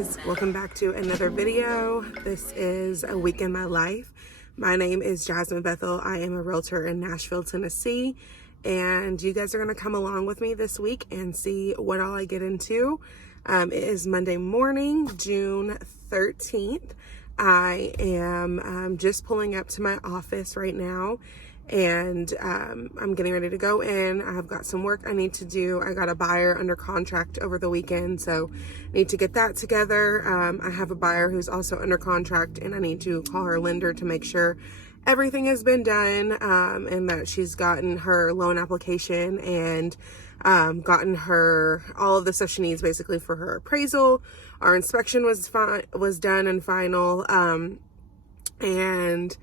guys, welcome back to another video. This is a week in my life. My name is Jazmyn.bethel. I am a realtor in Nashville, Tennessee, and you guys are going to come along with me this week and see what all I get into. It is Monday morning, June 13th. I am just pulling up to my office right now, and I'm getting ready to go in. I've got some work I need to do. I got a buyer under contract over the weekend, so I need to get that together. I have a buyer who's also under contract, and I need to call her lender to make sure everything has been done, and that she's gotten her loan application and gotten her all of the stuff she needs basically for her appraisal. Our inspection was done and final, and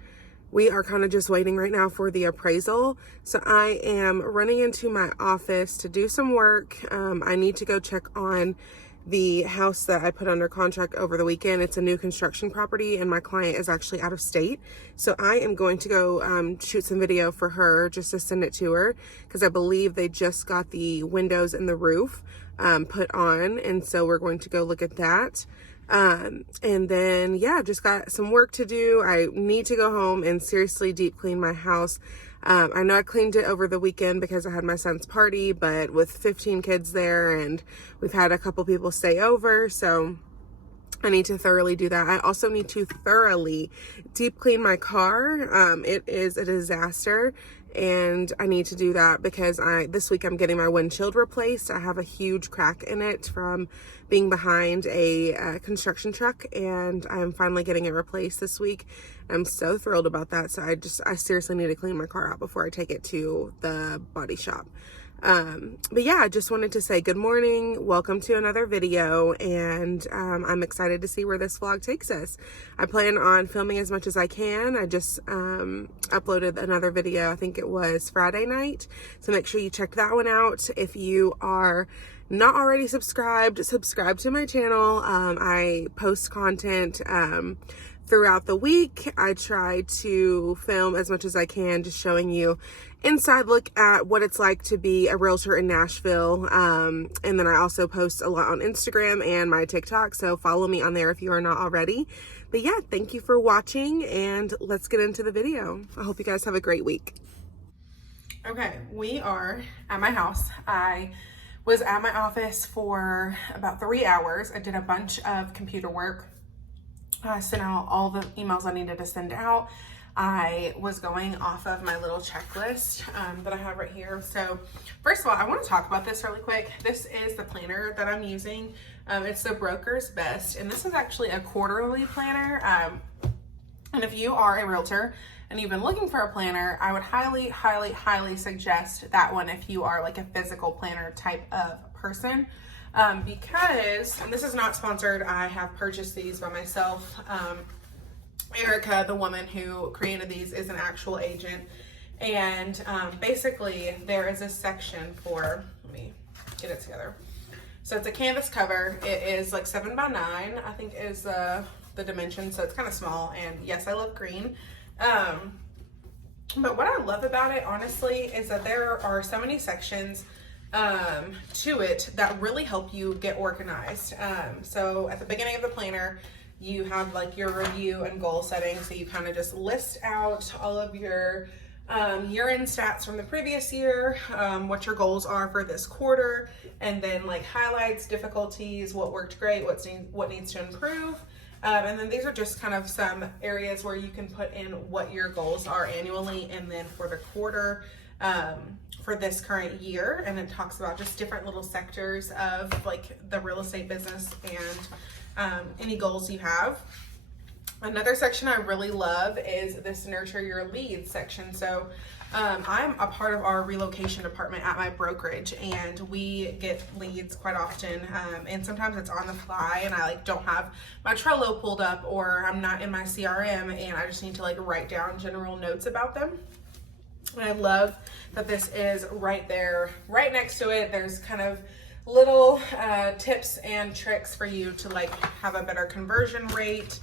we are kind of just waiting right now for the appraisal. So I am running into my office to do some work. I need to go check on the house that I put under contract over the weekend. It's a new construction property, and my client is actually out of state. So I am going to go shoot some video for her just to send it to her, because I believe they just got the windows and the roof put on. And so we're going to go look at that. And then, yeah, just got some work to do. I need to go home and seriously deep clean my house. I know I cleaned it over the weekend because I had my son's party, but with 15 kids there, and we've had a couple people stay over, so I need to thoroughly do that. I also need to thoroughly deep clean my car. It is a disaster, and I need to do that because this week I'm getting my windshield replaced. I have a huge crack in it from being behind a construction truck, and I'm finally getting it replaced this week. I'm so thrilled about that. So I seriously need to clean my car out before I take it to the body shop. But yeah, I just wanted to say good morning, welcome to another video, and I'm excited to see where this vlog takes us. I plan on filming as much as I can. I just uploaded another video, I think it was Friday night, so make sure you check that one out. If you are not already subscribed, subscribe to my channel. I post content throughout the week. I try to film as much as I can, just showing you inside look at what it's like to be a realtor in Nashville. And then I also post a lot on Instagram and my TikTok, so follow me on there if you are not already. But yeah, thank you for watching, and let's get into the video. I hope you guys have a great week. Okay, we are at my house. I was at my office for about 3 hours. I did a bunch of computer work. I sent out all the emails I needed to send out. I was going off of my little checklist that I have right here. So first of all, I want to talk about this really quick. This is the planner that I'm using. It's the Broker's Best, and this is actually a quarterly planner. And if you are a realtor and you've been looking for a planner, I would highly, highly, highly suggest that one if you are like a physical planner type of person. Because, and this is not sponsored, I have purchased these by myself. Erica, the woman who created these, is an actual agent. And basically there is a section for, let me get it together. So it's a canvas cover. It is like 7 by 9, I think is the dimension. So it's kind of small, and yes, I love green. But what I love about it, honestly, is that there are so many sections to it that really help you get organized. So at the beginning of the planner, you have like your review and goal setting. So you kind of just list out all of your year-end stats from the previous year, what your goals are for this quarter, and then like highlights, difficulties, what worked great, what needs to improve. And then these are just kind of some areas where you can put in what your goals are annually, and then for the quarter, for this current year. And it talks about just different little sectors of like the real estate business and any goals you have. Another section I really love is this Nurture Your Leads section. So I'm a part of our relocation department at my brokerage, and we get leads quite often, and sometimes it's on the fly, and I like don't have my Trello pulled up, or I'm not in my CRM, and I just need to like write down general notes about them. And I love that this is right there, right next to it. There's kind of little tips and tricks for you to like have a better conversion rate.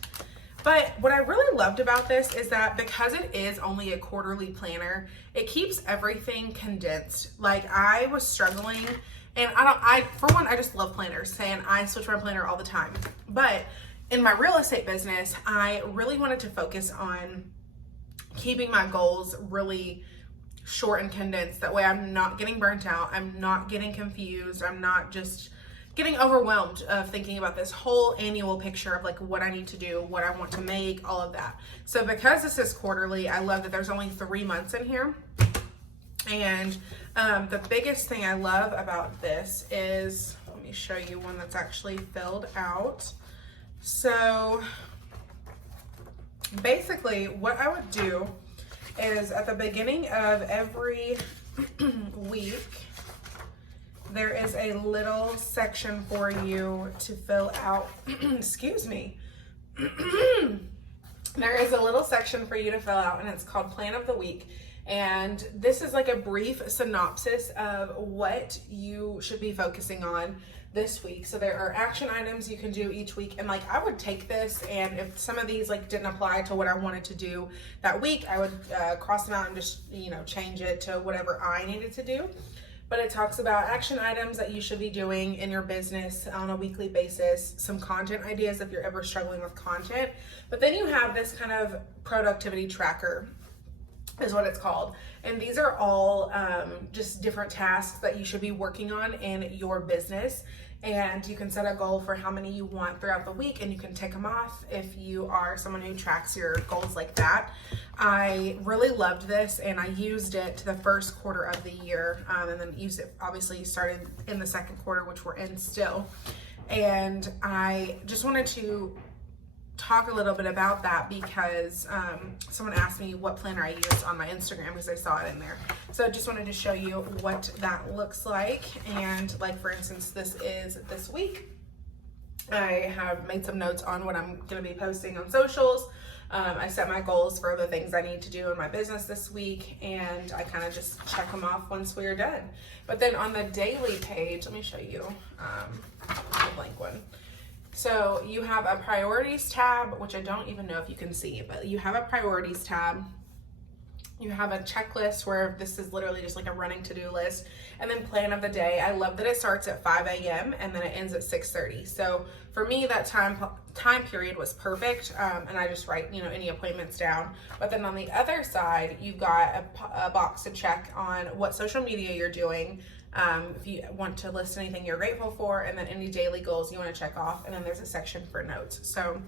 But what I really loved about this is that because it is only a quarterly planner, it keeps everything condensed. Like I was struggling And for one, I just love planners, and I switch my planner all the time. But in my real estate business, I really wanted to focus on keeping my goals really short and condensed. That way I'm not getting burnt out. I'm not getting confused. I'm not just getting overwhelmed of thinking about this whole annual picture of like what I need to do, what I want to make, all of that. So because this is quarterly, I love that there's only 3 months in here. And the biggest thing I love about this is, let me show you one that's actually filled out. So basically what I would do is at the beginning of every week, there is a little section for you to fill out. Excuse me. There is a little section for you to fill out, and it's called Plan of the Week. And this is like a brief synopsis of what you should be focusing on this week. So there are action items you can do each week, and like I would take this, and if some of these like didn't apply to what I wanted to do that week, I would cross them out and just, you know, change it to whatever I needed to do. But it talks about action items that you should be doing in your business on a weekly basis, some content ideas if you're ever struggling with content. But then you have this kind of productivity tracker is what it's called. And these are all just different tasks that you should be working on in your business. And you can set a goal for how many you want throughout the week, and you can tick them off if you are someone who tracks your goals like that. I really loved this, and I used it to the first quarter of the year, and then used it, obviously started in the second quarter, which we're in still. And I just wanted to talk a little bit about that because someone asked me what planner I used on my Instagram because I saw it in there. So I just wanted to show you what that looks like. And like, for instance, this is this week. I have made some notes on what I'm going to be posting on socials. I set my goals for the things I need to do in my business this week, and I kind of just check them off once we're done. But then on the daily page, let me show you the blank one. So you have a priorities tab, which I don't even know if you can see, but you have a priorities tab. You have a checklist where this is literally just like a running to-do list, and then plan of the day. I love that it starts at 5 a.m. and then it ends at 6:30. So for me, that time period was perfect, and I just write, you know, any appointments down. But then on the other side, you've got a box to check on what social media you're doing, if you want to list anything you're grateful for, and then any daily goals you want to check off, and then there's a section for notes. So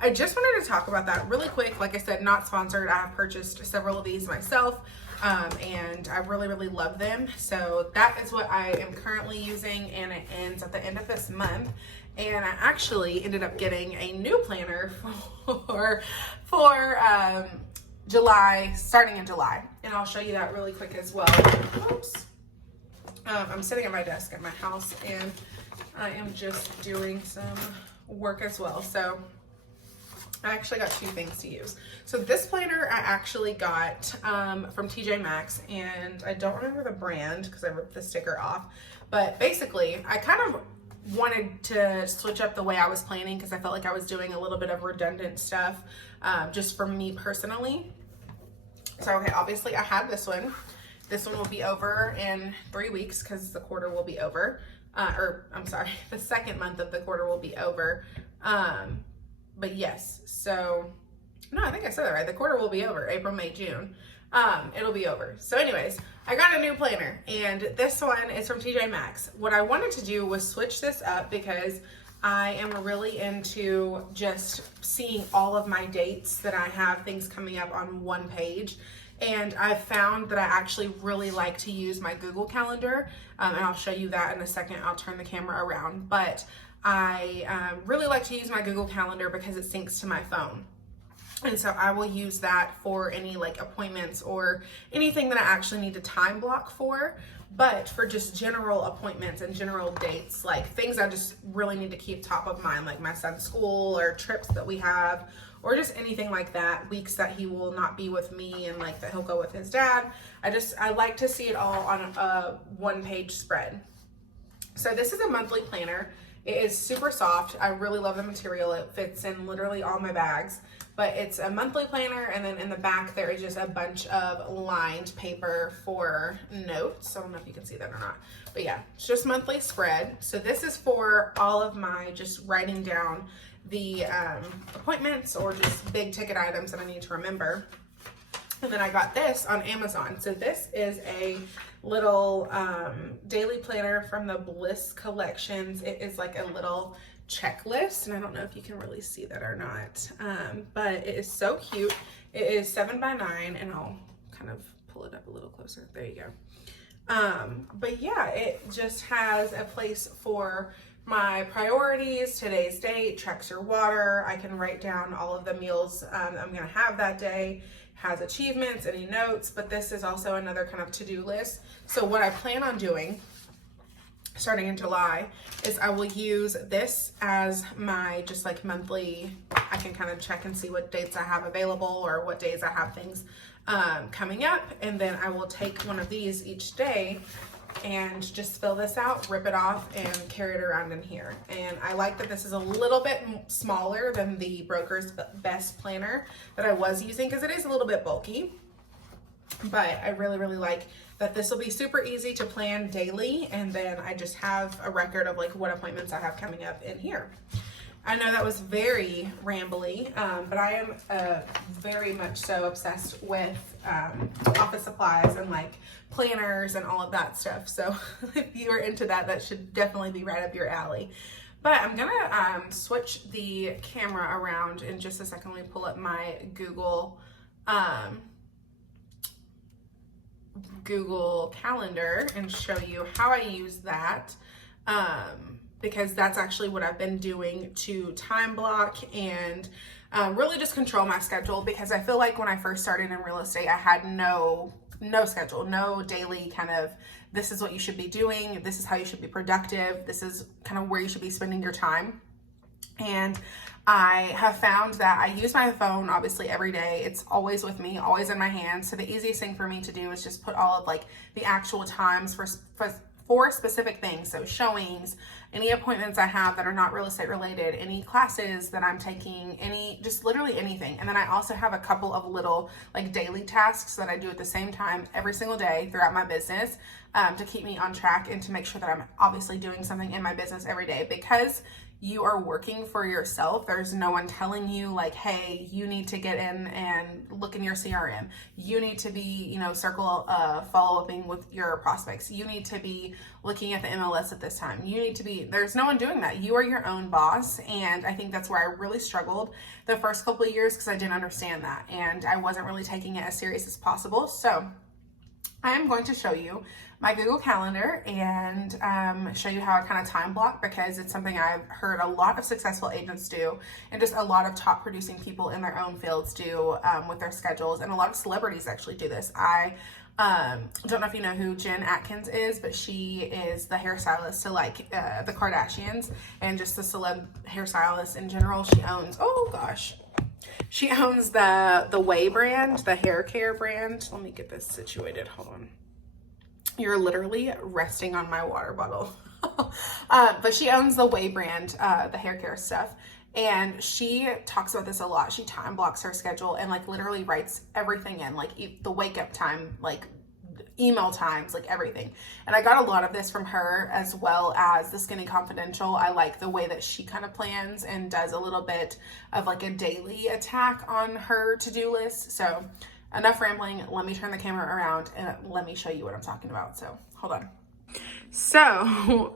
I just wanted to talk about that really quick. Like I said, not sponsored. I have purchased several of these myself, and I really love them. So that is what I am currently using, and it ends at the end of this month. And I actually ended up getting a new planner for July, starting in July, and I'll show you that really quick as well. Oops. I'm sitting at my desk at my house, and I am just doing some work as well. So I actually got 2 things to use. So this planner I actually got from TJ Maxx, and I don't remember the brand because I ripped the sticker off. But basically, I kind of wanted to switch up the way I was planning because I felt like I was doing a little bit of redundant stuff just for me personally. So okay, obviously I had this one. This one will be over in 3 weeks because the quarter will be over. The second month of the quarter will be over. But yes, so, no, I think I said that right. The quarter will be over, April, May, June. It'll be over. So anyways, I got a new planner, and this one is from TJ Maxx. What I wanted to do was switch this up because I am really into just seeing all of my dates that I have things coming up on one page. And I've found that I actually really like to use my Google Calendar, and I'll show you that in a second. I'll turn the camera around, but I really like to use my Google Calendar because it syncs to my phone. And so I will use that for any like appointments or anything that I actually need to time block for. But for just general appointments and general dates, like things I just really need to keep top of mind, like my son's school or trips that we have, or just anything like that, weeks that he will not be with me and like that he'll go with his dad. I like to see it all on a one-page spread. So this is a monthly planner, It is super soft. I really love the material. It fits in literally all my bags. But it's a monthly planner, and then in the back there is just a bunch of lined paper for notes. I don't know if you can see that or not. But yeah, it's just monthly spread. So this is for all of my just writing down the appointments or just big ticket items that I need to remember. And then I got this on Amazon. So this is a little daily planner from the Bliss Collections. It is like a little checklist, and I don't know if you can really see that or not, but it is so cute. It is 7 by 9, and I'll kind of pull it up a little closer. There you go. But yeah, it just has a place for my priorities, today's date, tracks your water. I can write down all of the meals I'm gonna have that day, has achievements, any notes, but this is also another kind of to-do list. So what I plan on doing starting in July is I will use this as my just like monthly, I can kind of check and see what dates I have available or what days I have things coming up, and then I will take one of these each day and just fill this out, rip it off, and carry it around in here. And I like that this is a little bit smaller than the Broker's Best planner that I was using, because it is a little bit bulky, but I really like that this will be super easy to plan daily, and then I just have a record of like what appointments I have coming up in here. I know that was very rambly, but I am very much so obsessed with office supplies and like planners and all of that stuff. So if you are into that, that should definitely be right up your alley. But I'm gonna switch the camera around in just a second. Let me pull up my Google Calendar and show you how I use that, because that's actually what I've been doing to time block and really just control my schedule, because I feel like when I first started in real estate, I had no schedule, no daily kind of, this is what you should be doing, this is how you should be productive, this is kind of where you should be spending your time. And I have found that I use my phone obviously every day. It's always with me, always in my hand. So the easiest thing for me to do is just put all of like the actual times for specific things. So showings, any appointments I have that are not real estate related, any classes that I'm taking, just literally anything. And then I also have a couple of little like daily tasks that I do at the same time every single day throughout my business, to keep me on track and to make sure that I'm obviously doing something in my business every day. Because you are working for yourself, there's no one telling you like, hey, you need to get in and look in your CRM. You need to be, follow-upping with your prospects. You need to be looking at the MLS at this time. There's no one doing that. You are your own boss. And I think that's where I really struggled the first couple of years, because I didn't understand that. And I wasn't really taking it as serious as possible. So I am going to show you my Google Calendar and show you how I kind of time block, because it's something I've heard a lot of successful agents do, and just a lot of top producing people in their own fields do with their schedules, and a lot of celebrities actually do this. I don't know if you know who Jen Atkins is, but she is the hairstylist to like the Kardashians and just the celeb hairstylist in general. She owns, she owns the Way brand, the hair care brand. Let me get this situated, hold on. You're literally resting on my water bottle. But she owns the Way brand, the hair care stuff. And she talks about this a lot. She time blocks her schedule and like literally writes everything in, like the wake up time, like email times, like everything. And I got a lot of this from her, as well as the Skinny Confidential. I like the way that she kind of plans and does a little bit of like a daily attack on her to-do list. So enough rambling. Let me turn the camera around and let me show you what I'm talking about. So hold on. So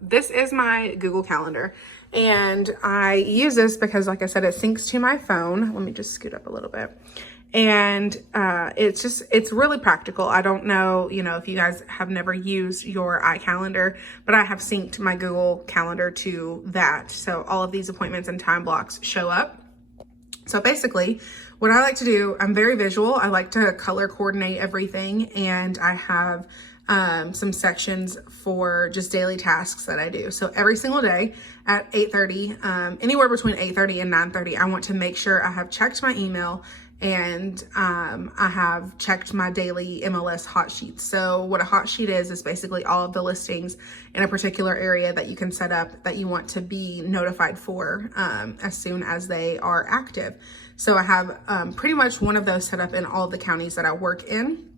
this is my Google Calendar, and I use this because, like I said, it syncs to my phone. Let me just scoot up a little bit. And it's really practical. I don't know, if you guys have never used your iCalendar, but I have synced my Google Calendar to that. So all of these appointments and time blocks show up. So basically, what I like to do, I'm very visual. I like to color coordinate everything, and I have some sections for just daily tasks that I do. So every single day at 8:30, anywhere between 8:30 and 9:30, I want to make sure I have checked my email and I have checked my daily MLS hot sheets. So what a hot sheet is basically all of the listings in a particular area that you can set up that you want to be notified for as soon as they are active. So I have pretty much one of those set up in all of the counties that I work in.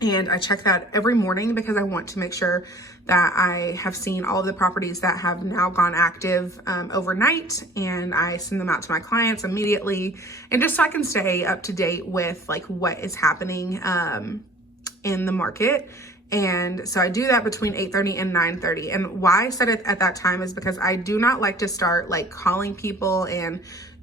And I check that every morning because I want to make sure that I have seen all of the properties that have now gone active overnight, and I send them out to my clients immediately, and just so I can stay up to date with like what is happening in the market. And so I do that between 8:30 and 9:30. And why I said it at that time is because I do not like to start like calling people and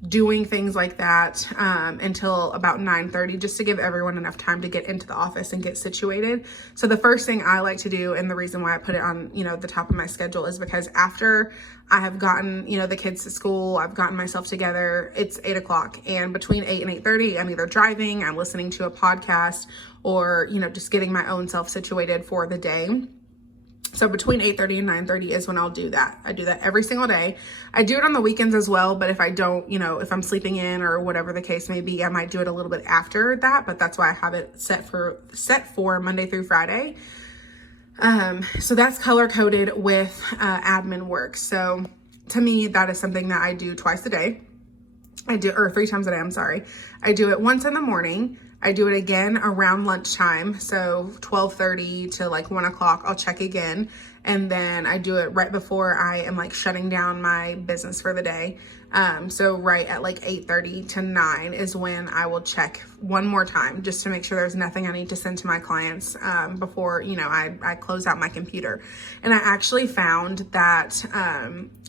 doing things like that until about 9:30, just to give everyone enough time to get into the office and get situated. So the first thing I like to do, and the reason why I put it on, the top of my schedule, is because after I have gotten, the kids to school, I've gotten myself together, it's 8 o'clock. And between 8 and 8:30, I'm either driving, I'm listening to a podcast, or, just getting my own self situated for the day. So between 8:30 and 9:30 is when I'll do that. I do that every single day. I do it on the weekends as well, but if I don't, if I'm sleeping in or whatever the case may be, I might do it a little bit after that, but that's why I have it set for Monday through Friday. So that's color coded with admin work. So to me, that is something that I do twice a day. Or 3 times a day, I'm sorry. I do it once in the morning. I do it again around lunchtime. So 12:30 to like 1 o'clock, I'll check again. And then I do it right before I am like shutting down my business for the day. So right at like 8:30 to 9 is when I will check one more time, just to make sure there's nothing I need to send to my clients before, I close out my computer. And I actually found that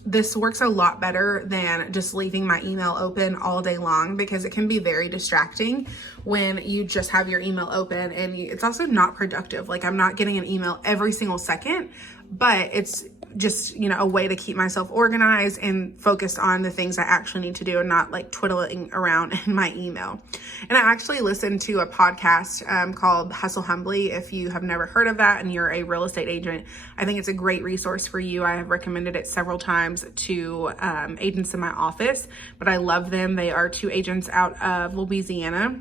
this works a lot better than just leaving my email open all day long, because it can be very distracting when you just have your email open, and it's also not productive. Like, I'm not getting an email every single second, but it's just, a way to keep myself organized and focused on the things I actually need to do, and not like twiddling around in my email. And I actually listened to a podcast called Hustle Humbly. If you have never heard of that and you're a real estate agent, I think it's a great resource for you. I have recommended it several times to agents in my office, but I love them. They are 2 agents out of Louisiana,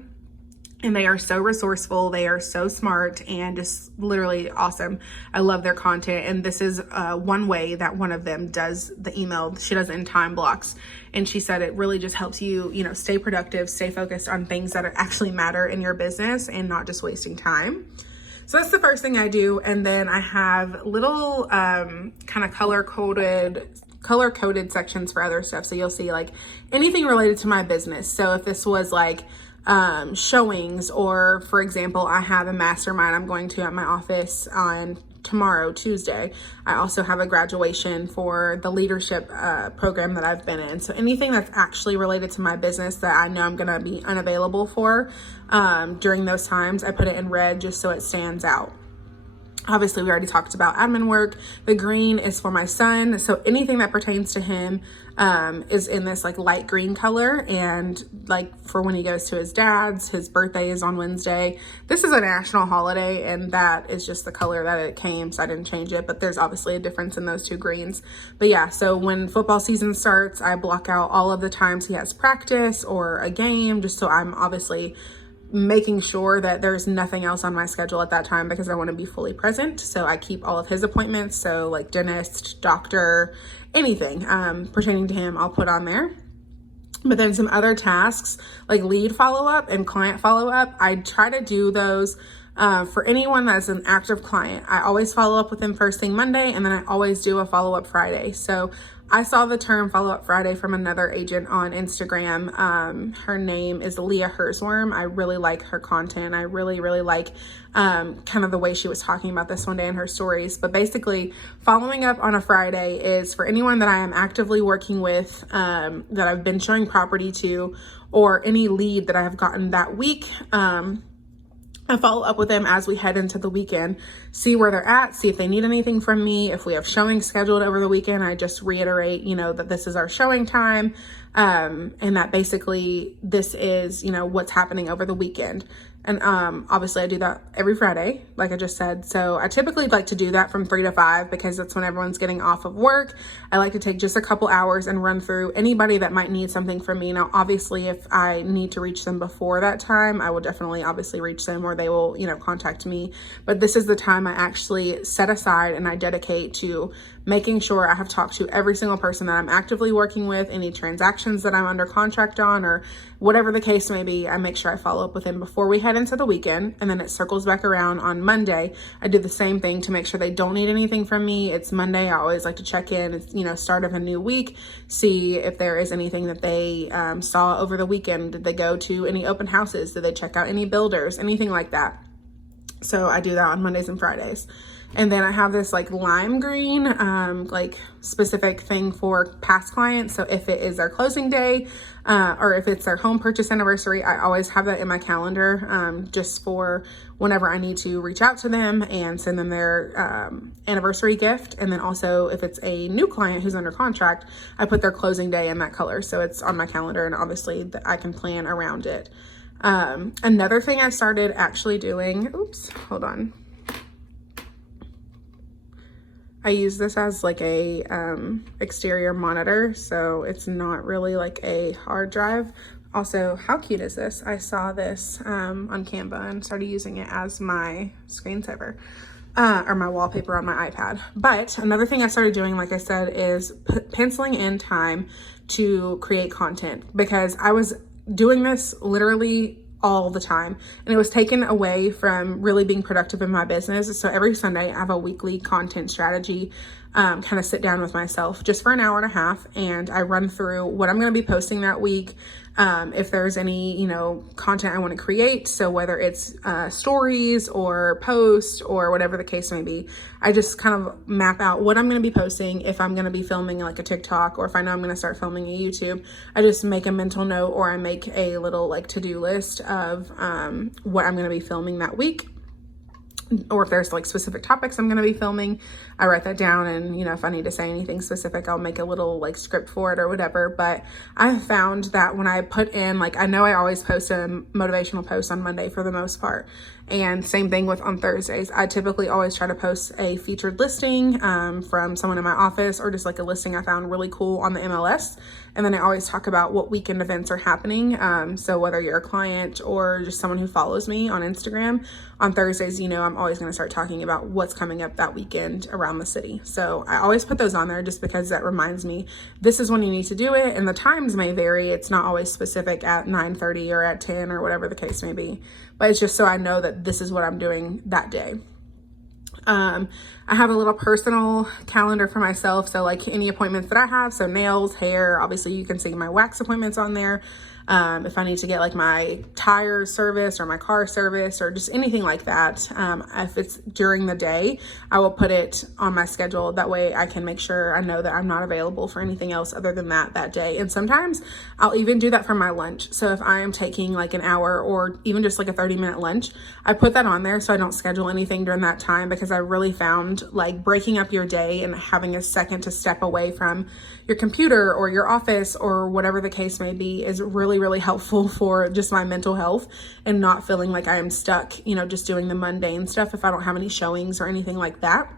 and they are so resourceful. They are so smart and just literally awesome. I love their content. And this is one way that one of them does the email. She does it in time blocks. And she said it really just helps you, stay productive, stay focused on things that actually matter in your business and not just wasting time. So that's the first thing I do. And then I have little kind of color coded sections for other stuff. So you'll see like anything related to my business. So if this was like showings, or for example, I have a mastermind I'm going to at my office on tomorrow, Tuesday. I also have a graduation for the leadership program that I've been in. So anything that's actually related to my business that I know I'm going to be unavailable for during those times, I put it in red just so it stands out. Obviously, we already talked about admin work. The green is for my son. So anything that pertains to him is in this like light green color. And like for when he goes to his dad's, his birthday is on Wednesday. This is a national holiday, and that is just the color that it came. So I didn't change it, but there's obviously a difference in those 2 greens. But yeah, so when football season starts, I block out all of the times he has practice or a game, just so I'm obviously making sure that there's nothing else on my schedule at that time, because I want to be fully present. So I keep all of his appointments. So like dentist, doctor, anything pertaining to him, I'll put on there. But then some other tasks like lead follow-up and client follow-up, I try to do those for anyone that's an active client. I always follow up with them first thing Monday, and then I always do a follow-up Friday. So I saw the term follow-up Friday from another agent on Instagram. Her name is Leah Hersworm. I really like her content. I really like kind of the way she was talking about this one day in her stories. But basically, following up on a Friday is for anyone that I am actively working with, that I've been showing property to, or any lead that I have gotten that week. I follow up with them as we head into the weekend, see where they're at, see if they need anything from me. If we have showings scheduled over the weekend, I just reiterate, that this is our showing time, and that basically this is, what's happening over the weekend. And obviously I do that every Friday, like I just said. So I typically like to do that from 3 to 5 because that's when everyone's getting off of work. I like to take just a couple hours and run through anybody that might need something from me. Now, obviously, if I need to reach them before that time, I will definitely obviously reach them, or they will, contact me. But this is the time I actually set aside and I dedicate to making sure I have talked to every single person that I'm actively working with, any transactions that I'm under contract on, or whatever the case may be. I make sure I follow up with them before we head into the weekend, and then it circles back around on Monday. I do the same thing to make sure they don't need anything from me. It's Monday. I always like to check in. It's, start of a new week, see if there is anything that they saw over the weekend. Did they go to any open houses? Did they check out any builders? Anything like that. So I do that on Mondays and Fridays. And then I have this like lime green, like specific thing for past clients. So if it is their closing day, or if it's their home purchase anniversary, I always have that in my calendar, just for whenever I need to reach out to them and send them their anniversary gift. And then also if it's a new client who's under contract, I put their closing day in that color. So it's on my calendar, and obviously I can plan around it. Another thing I started actually doing, hold on. I use this as like a exterior monitor, so it's not really like a hard drive. Also, how cute is this? I saw this on Canva and started using it as my screensaver, or my wallpaper on my iPad. But another thing I started doing, like I said, is penciling in time to create content, because I was doing this literally all the time, and it was taken away from really being productive in my business. So every Sunday I have a weekly content strategy, kind of sit down with myself just for an hour and a half, and I run through what I'm going to be posting that week. If there's any, content I want to create. So whether it's stories or posts or whatever the case may be, I just kind of map out what I'm going to be posting. If I'm going to be filming like a TikTok, or if I know I'm going to start filming a YouTube, I just make a mental note, or I make a little like to-do list of what I'm going to be filming that week. Or if there's like specific topics I'm going to be filming, I write that down. And, if I need to say anything specific, I'll make a little like script for it or whatever. But I found that when I put in, like, I know I always post a motivational post on Monday for the most part. And same thing with on Thursdays. I typically always try to post a featured listing from someone in my office, or just like a listing I found really cool on the MLS. And then I always talk about what weekend events are happening. So whether you're a client or just someone who follows me on Instagram, on Thursdays, I'm always going to start talking about what's coming up that weekend around the city. So I always put those on there just because that reminds me, this is when you need to do it. And the times may vary. It's not always specific at 9:30 or at 10 or whatever the case may be. But it's just so I know that this is what I'm doing that day. I have a little personal calendar for myself. So like any appointments that I have, so nails, hair, obviously you can see my wax appointments on there. If I need to get like my tire service or my car service or just anything like that, if it's during the day, I will put it on my schedule. That way I can make sure I know that I'm not available for anything else other than that day. And sometimes I'll even do that for my lunch. So if I am taking like an hour or even just like a 30-minute lunch, I put that on there so I don't schedule anything during that time, because I really found like breaking up your day and having a second to step away from your computer or your office or whatever the case may be is really helpful for just my mental health, and not feeling like I am stuck, just doing the mundane stuff if I don't have any showings or anything like that.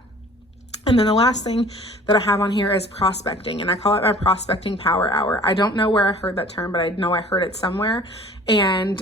And then the last thing that I have on here is prospecting, and I call it my prospecting power hour. I don't know where I heard that term, but I know I heard it somewhere. And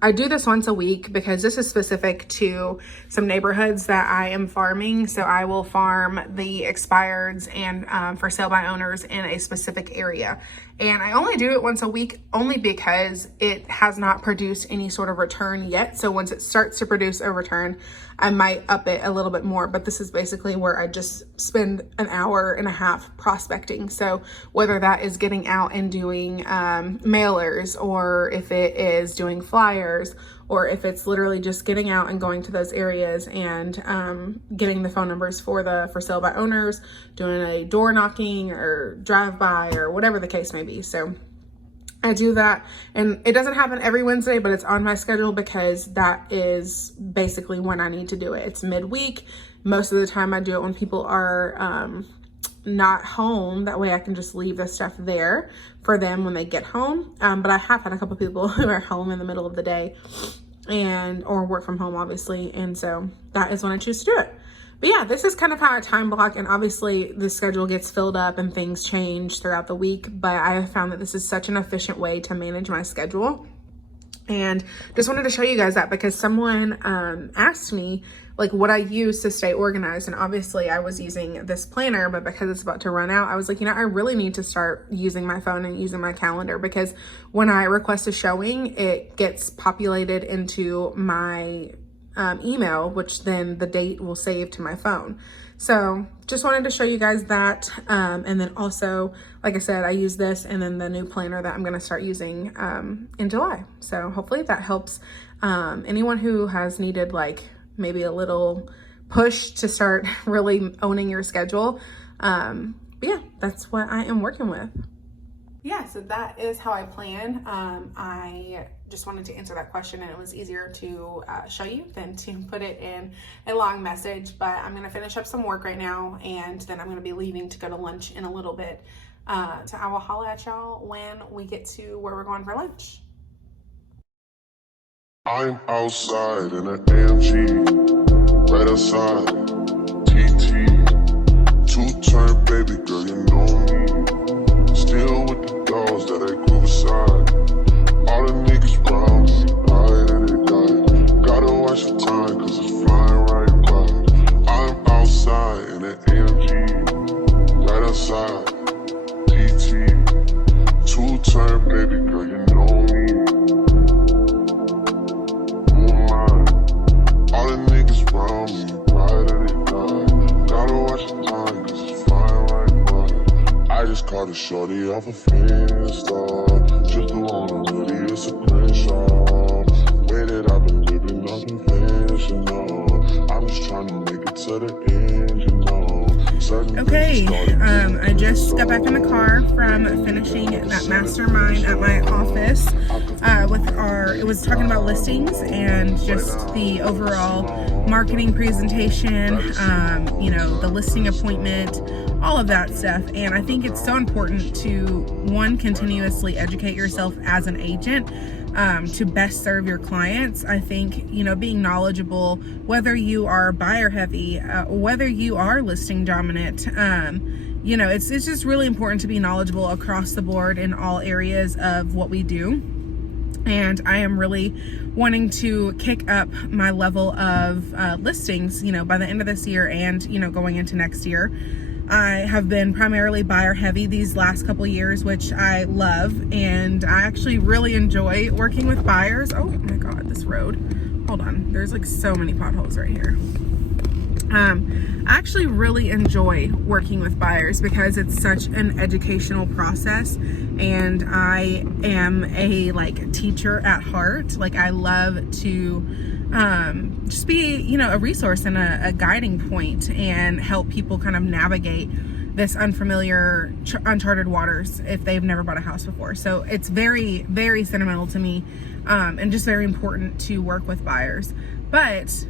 I do this once a week because this is specific to some neighborhoods that I am farming. So I will farm the expireds and for sale by owners in a specific area. And I only do it once a week only because it has not produced any sort of return yet. So once it starts to produce a return, I might up it a little bit more, but this is basically where I just spend an hour and a half prospecting. So whether that is getting out and doing mailers, or if it is doing flyers, or if it's literally just getting out and going to those areas and getting the phone numbers for the for sale by owners, doing a door knocking or drive by or whatever the case may be. So I do that, and it doesn't happen every Wednesday, but it's on my schedule because that is basically when I need to do it. It's midweek. Most of the time I do it when people are not home. That way I can just leave the stuff there for them when they get home. But I have had a couple people who are home in the middle of the day or work from home, obviously. And so that is when I choose to do it. But yeah, this is kind of how I time block, and obviously the schedule gets filled up and things change throughout the week, but I have found that this is such an efficient way to manage my schedule. And just wanted to show you guys that because someone asked me like what I use to stay organized. And obviously I was using this planner, but because it's about to run out, I was like, you know, I really need to start using my phone and using my calendar, because when I request a showing, it gets populated into my email, which then the date will save to my phone. So just wanted to show you guys that. And then also, like I said, I use this and then the new planner that I'm going to start using in July. So hopefully that helps anyone who has needed like maybe a little push to start really owning your schedule. But yeah, that's what I am working with. Yeah, so that is how I plan. I just wanted to answer that question, and it was easier to show you than to put it in a long message. But I'm going to finish up some work right now, and then I'm going to be leaving to go to lunch in a little bit. So I will holla at y'all when we get to where we're going for lunch. I'm outside in an AMG, right outside, TT, two-turn baby girl, you know me, still with the dogs that I grew beside, all the niggas round me, right and they die, gotta watch the time cause it's flying right by, I'm outside in an AMG, right outside, TT, two-turn baby girl, you know me, all the niggas round me, right and they die, gotta watch the time cause it's flying right by, I just caught a shorty off a Insta, just the one on hoodie, it's a screenshot, way that I've been living unconventional, I'm just trying to make it to the end, you know. Okay, I just got back in the car from finishing that mastermind at my office it was talking about listings and just the overall marketing presentation, you know, the listing appointment, all of that stuff. And I think it's so important to, one, continuously educate yourself as an agent to best serve your clients. I think, you know, being knowledgeable, whether you are buyer heavy, whether you are listing dominant, you know, it's just really important to be knowledgeable across the board in all areas of what we do. And I am really wanting to kick up my level of listings, you know, by the end of this year and, you know, going into next year. I have been primarily buyer heavy these last couple years, which I love, and I actually really enjoy working with buyers. Oh my God, this road. Hold on, there's like so many potholes right here. I actually really enjoy working with buyers because it's such an educational process, and I am a like teacher at heart. Like I love to just be, you know, a resource and a guiding point and help people kind of navigate this unfamiliar, uncharted waters if they've never bought a house before. So it's very, very sentimental to me, and just very important to work with buyers. But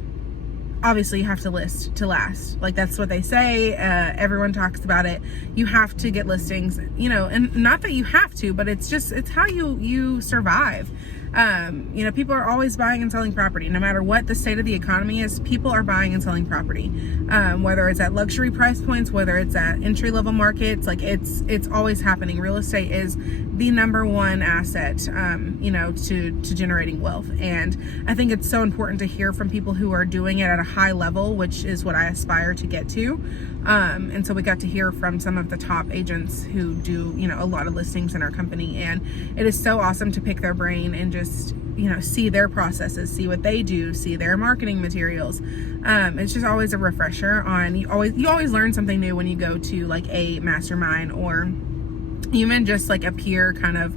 obviously you have to list to last. Like that's what they say. Everyone talks about it. You have to get listings, you know, and not that you have to, but it's how you survive. You know, people are always buying and selling property. No matter what the state of the economy is, people are buying and selling property. Whether it's at luxury price points, whether it's at entry-level markets, like it's always happening. Real estate is the number one asset, you know, to generating wealth. And I think it's so important to hear from people who are doing it at a high level, which is what I aspire to get to. And so we got to hear from some of the top agents who do, you know, a lot of listings in our company. And it is so awesome to pick their brain and just, you know, see their processes, see what they do, see their marketing materials. It's just always a refresher on, you always learn something new when you go to like a mastermind or even just like a peer kind of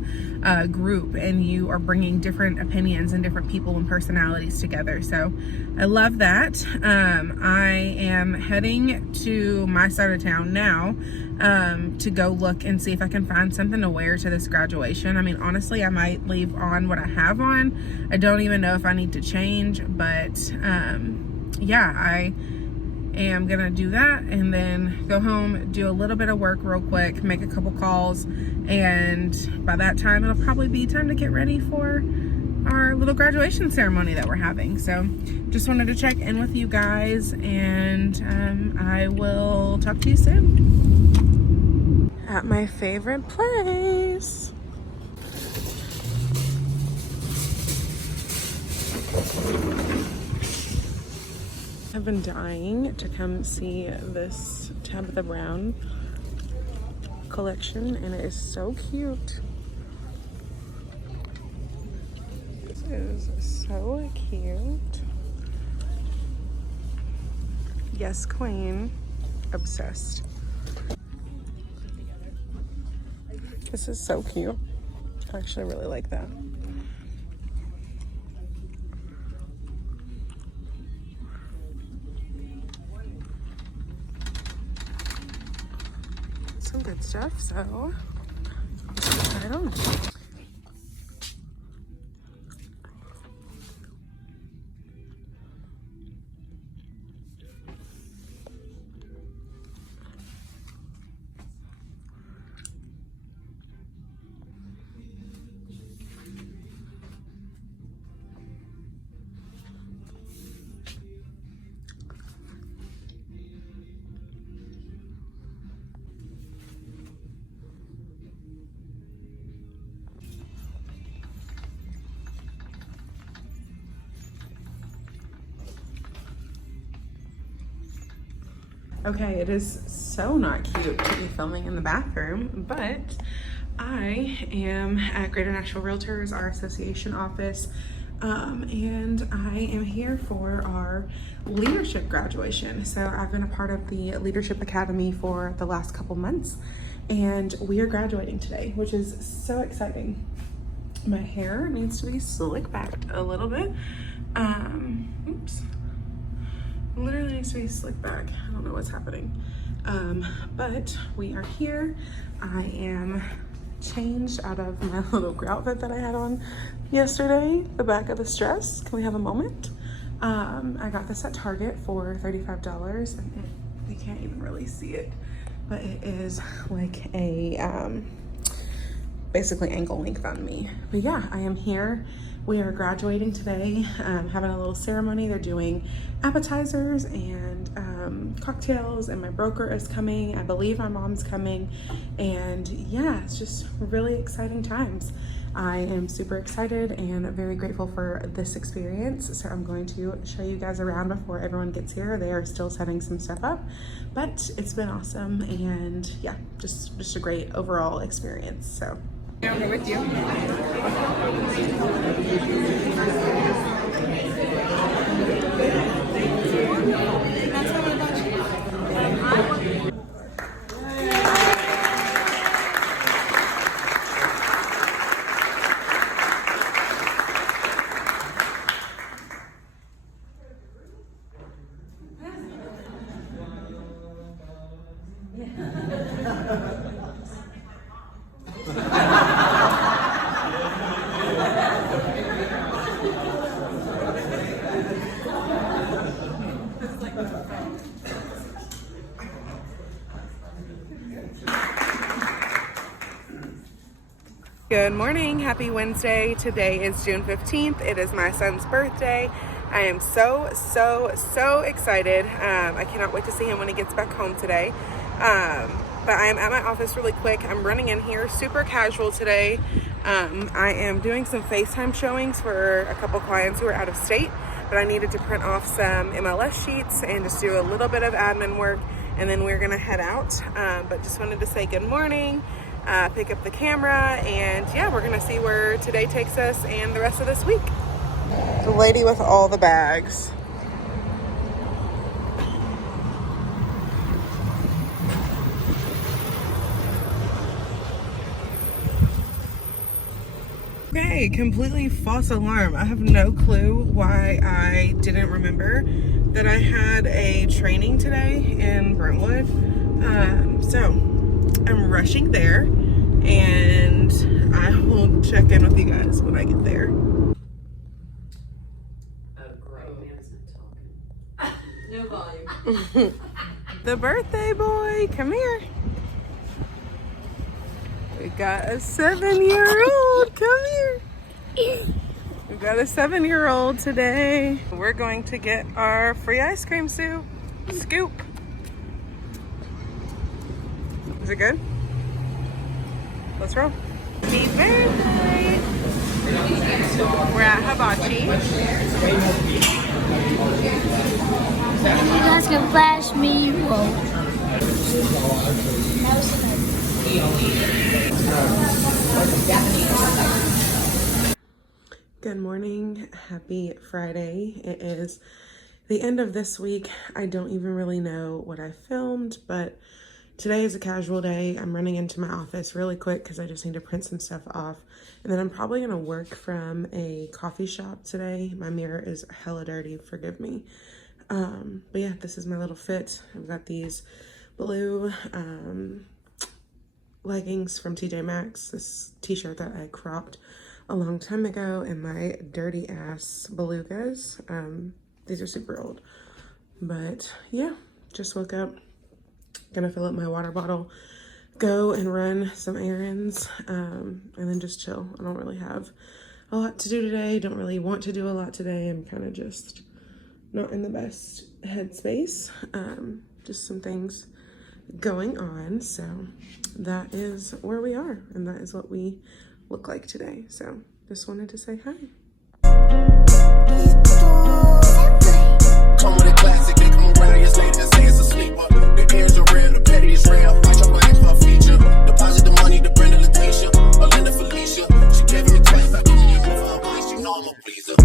group, and you are bringing different opinions and different people and personalities together. So I love that. I am heading to my side of town now to go look and see if I can find something to wear to this graduation. I mean, honestly, I might leave on what I have on. I don't even know if I need to change, but yeah, I am gonna do that and then go home, do a little bit of work real quick, make a couple calls, and by that time it'll probably be time to get ready for our little graduation ceremony that we're having. So just wanted to check in with you guys, and I will talk to you soon. At my favorite place. I've been dying to come see this Tabitha Brown collection, and it is so cute. This is so cute. Yes, queen. Obsessed. This is so cute. I actually really like that. Some good stuff, so I don't know. Okay, it is so not cute to be filming in the bathroom, but I am at Greater Nashville Realtors, our association office, and I am here for our leadership graduation. So I've been a part of the Leadership Academy for the last couple months, and we are graduating today, which is so exciting. My hair needs to be slick backed a little bit. Oops. Literally needs to be slicked back. I don't know what's happening. But we are here. I am changed out of my little outfit that I had on yesterday, the back of this dress. Can we have a moment? I got this at Target for $35, and you can't even really see it, but it is like a basically ankle length on me. But yeah, I am here. We are graduating today, having a little ceremony. They're doing appetizers and cocktails, and my broker is coming. I believe my mom's coming, and yeah, it's just really exciting times. I am super excited and very grateful for this experience. So I'm going to show you guys around before everyone gets here. They are still setting some stuff up, but it's been awesome, and yeah, just a great overall experience. So I'm here with you. Good morning, happy Wednesday. Today is June 15th. It is my son's birthday. I am so excited. I cannot wait to see him when he gets back home today. But I am at my office really quick. I'm running in here super casual today. I am doing some FaceTime showings for a couple clients who are out of state, but I needed to print off some MLS sheets and just do a little bit of admin work, and then we're gonna head out. But just wanted to say good morning, pick up the camera, and yeah, we're gonna see where today takes us and the rest of this week. The lady with all the bags. Okay, completely false alarm. I have no clue why I didn't remember that I had a training today in Brentwood. So I'm rushing there, and I will check in with you guys when I get there. No volume. The birthday boy, come here. We got a 7-year-old, come here. Got a 7-year-old today. We're going to get our free ice cream scoop. Is it good? Let's roll. Happy birthday! We're at Hibachi. You guys can flash me. Good morning. Happy Friday. It is the end of this week. I don't even really know what I filmed, but today is a casual day. I'm running into my office really quick because I just need to print some stuff off. And then I'm probably going to work from a coffee shop today. My mirror is hella dirty. Forgive me. But yeah, this is my little fit. I've got these blue leggings from TJ Maxx. This t-shirt that I cropped a long time ago, and my dirty ass belugas. These are super old. But yeah, just woke up. Gonna fill up my water bottle, go and run some errands, and then just chill. I don't really have a lot to do today. Don't really want to do a lot today. I'm kind of just not in the best headspace. Just some things going on. So that is where we are, and that is what we look like today. So just wanted to say hi. Come with a classic, they come around, you say just say it's a sleeper. The ears are real, the petty is real. Watch your wife for a feature. Deposit the money to Brenda Leticia, or Linda Felicia. She gave me twice, I give you for a place, you know I'm a pleaser.